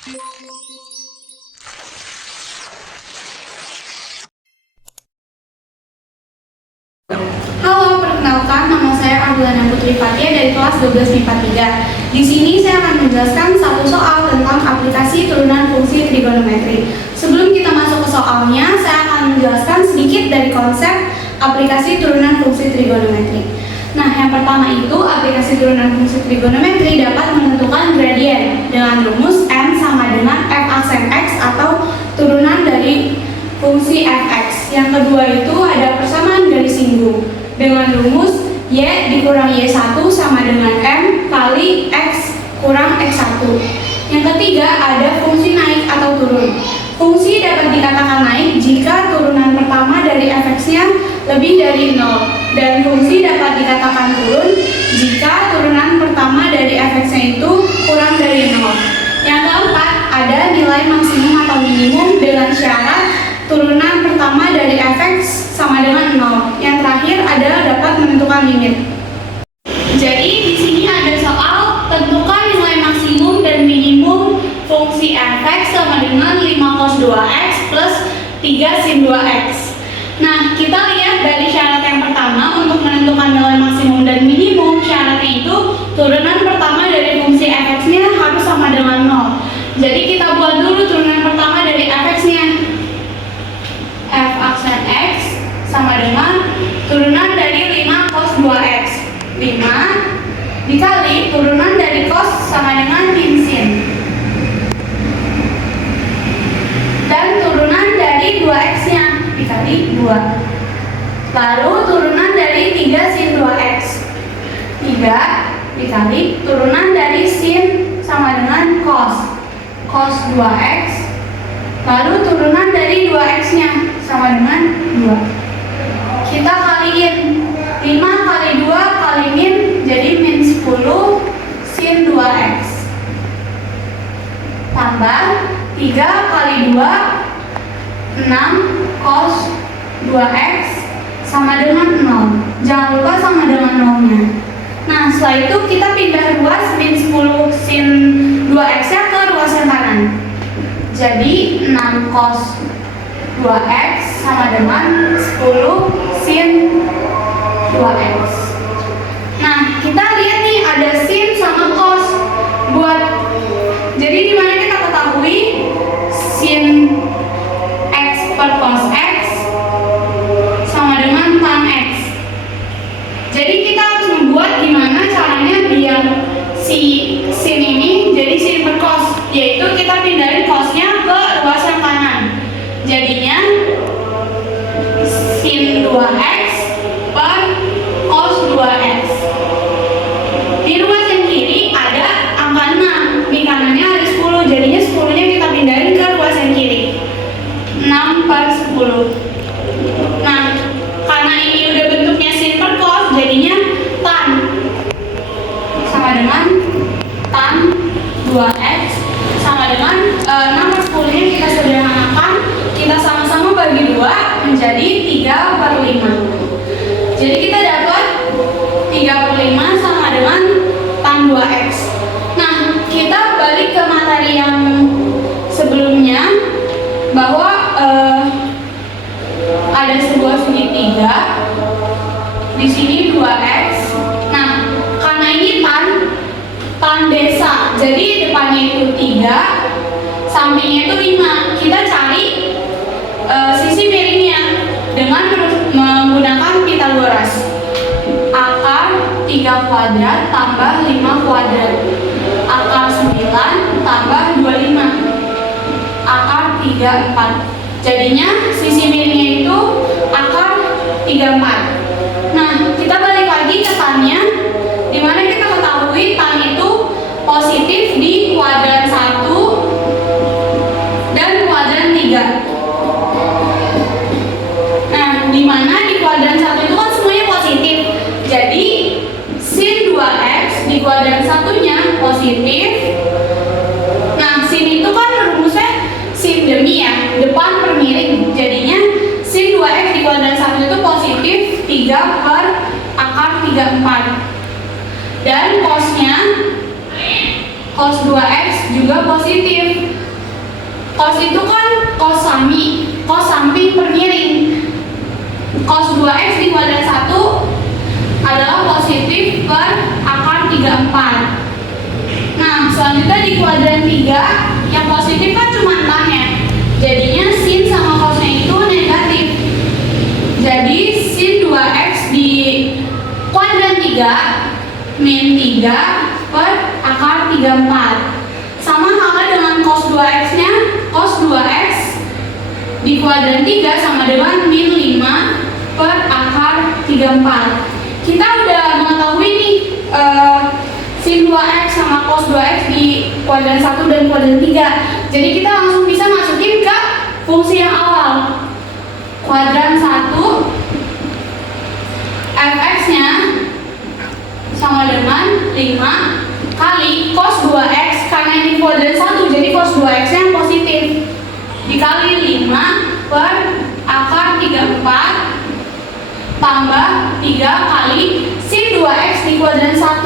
Halo, perkenalkan nama saya Ardilana Putri Fatia dari kelas 12 MIPA 3. Di sini saya akan menjelaskan satu soal tentang aplikasi turunan fungsi trigonometri. Sebelum kita masuk ke soalnya, saya akan menjelaskan sedikit dari konsep aplikasi turunan fungsi trigonometri. Nah, yang pertama itu aplikasi turunan fungsi trigonometri dapat menentukan gradien dengan rumus M sama dengan f aksen X atau turunan dari fungsi fx. Yang kedua itu ada persamaan garis singgung dengan rumus Y dikurang Y1 sama dengan M kali X kurang X1. Yang ketiga ada fungsi naik atau turun. Fungsi dapat dikatakan naik jika turunan pertama dari fx-nya lebih dari 0. Dan fungsi dapat dikatakan turun jika turunan pertama dari fx-nya itu kurang dari 0. Yang keempat ada nilai maksimum atau minimum dengan syarat turunan pertama dari fx sama dengan 0. Yang terakhir adalah dapat menentukan limit. Jadi di sini ada soal tentukan nilai maksimum dan minimum fungsi fx sama dengan 5 cos 2x plus 3 sin 2x. Nah, kita lihat dari syarat yang pertama untuk menentukan nilai maksimum dan minimum, syaratnya itu turunan pertama dari fungsi fx-nya harus sama dengan 0. Jadi kita buat dulu turunan pertama dari fx-nya. F aksen X sama dengan turunan dari 5 cos 2x. 5 dikali turunan dari cos sama dengan min sin. Dan turunan dari 2x-nya dikali 2. Lalu turunan dari 3 sin 2x. 3 dikali turunan dari sin sama dengan cos. Cos 2x. Lalu turunan dari 2x-nya sama dengan 2. Kita kaliin 5 kali 2 kali min jadi min 10 sin 2x. Tambah 3 kali 2 6 cos 2x sama dengan 0. Jangan lupa sama dengan 0-nya. Nah, setelah itu kita pindah ruas min 10 sin 2x-nya ke ruas yang kanan. Jadi 6 cos 2x sama dengan 10 sin 2x. Nah, kita lihat nih ada sin sama cos. Jadi di mana kita ketahui sin x per cos x sama dengan tan x. Jadi kita harus membuat gimana caranya biar si sin ini jadi sin per cos, yaitu kita pindahin cosnya ke ruas yang kanan. Jadinya sin 2x per cos 2x. Di ruas yang kiri ada angka 6, di kanannya ada 10, jadinya 10-nya kita pindahin ke ruas yang kiri. 6 per 10. Nah, karena ini udah bentuknya sin per cos, jadinya tan sama dengan tan 2x sama dengan 6 per 10-nya kita sederhanakan, kita sama-sama bagi 2 menjadi 3 per 5. Jadi kita dapat 3 per 5 sama dengan tan 2x. Nah, kita balik ke materi yang sebelumnya bahwa ada sebuah segitiga. Di sini 2x. Nah, karena ini tan desa, jadi depannya itu 3, sampingnya itu 5. Kita cari sisi miringnya dengan menggunakan Pitagoras. Akar 3 kuadrat tambah 5 kuadrat. Akar 9 tambah 25. Akar 34. Jadinya sisi miringnya itu akar 34. Nah, kita balik lagi ke tannya, dimana kita ketahui tan itu positif di kuadran 1 dan kuadran 3. Nah, dimana di kuadran 1 itu kan semuanya positif. Jadi sin 2x di kuadran 1-nya positif. Nah, sin itu kan rumusnya sin demi ya, depan per miring. Jadinya sin 2x di kuadran 1 itu positif 3 per akar 34. Dan cosnya cos 2x juga positif. Cos itu kan cos samping per miring. Cos 2x di kuadran 1 adalah positif per akar 34. Nah, selanjutnya di kuadran 3 yang positif kan cuma 6 ya. Jadinya sin sama cosnya itu negatif. Jadi sin 2x di kuadran 3 min 3 per akar 34. Sama halnya dengan cos 2x nya, cos 2x di kuadran 3 sama dengan min 5 per akar 34. Kita udah mengetahui nih sin 2x sama cos 2x di kuadran 1 dan kuadran 3. Jadi kita langsung bisa masukin ke fungsi yang awal. Kuadran 1 fx nya sama dengan 5 kali cos 2x, karena ini kuadran 1 jadi cos 2x nya positif, dikali 5 per akar 34 tambah 3 kali sin 2x di kuadran 1,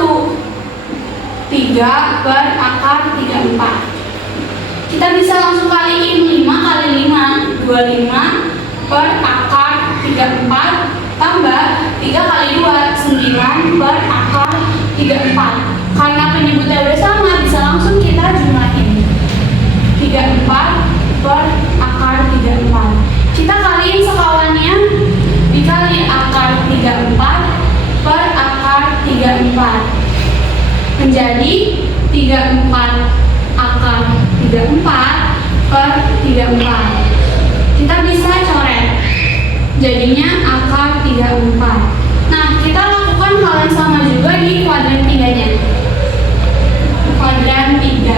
3 per akar 34. Kita bisa langsung kaliin 5 kali 5, 25 per akar 34 tambah 3 kali 2, 9 per akar 34. Karena penyebutnya udah sama, bisa langsung kita jumlahin 34 per akar 34. Kita kaliin sekawannya, dikali akar 34 per akar 34 menjadi 34 akar 34 per 34. Kita bisa coret, jadinya akar 34. Nah, kita lakukan hal yang sama juga di kuadran 3-nya. Kuadran 3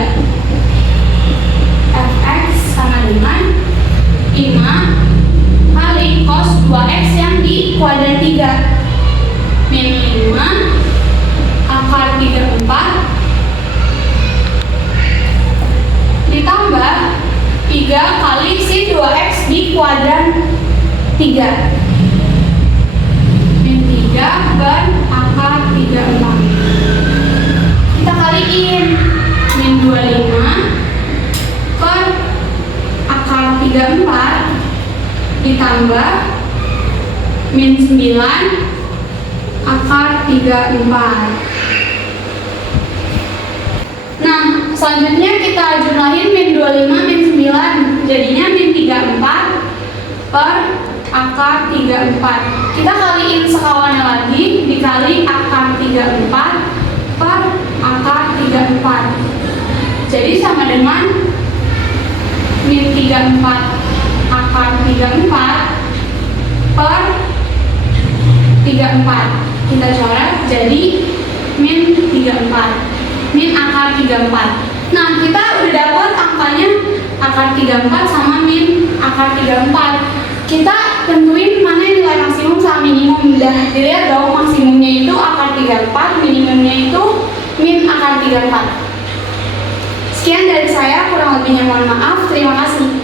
fx sama dengan 5 kali cos 2x yang di kuadran 3 min 5 akar 34 ditambah 3 kali sin 2x di kuadran 3 min 3 per akar 34. Kita kaliin min 25 per akar 34 ditambah min 9 akar 34. Nah, selanjutnya kita jumlahin min 25 min 9, jadinya min 34 per akar 34. Kita kaliin sekawannya lagi, dikali akar 34 per akar 34. Jadi sama dengan min 34 akar 34 per 34. Kita coret jadi min 34, min akar 34. Nah, kita udah dapat angkanya akar 34 sama min akar 34. Kita tentuin mana nilai maksimum sama minimum. Udah dilihat dong, maksimumnya itu akar 34, minimumnya itu min akar 34. Sekian dari saya, kurang lebihnya mohon maaf. Terima kasih.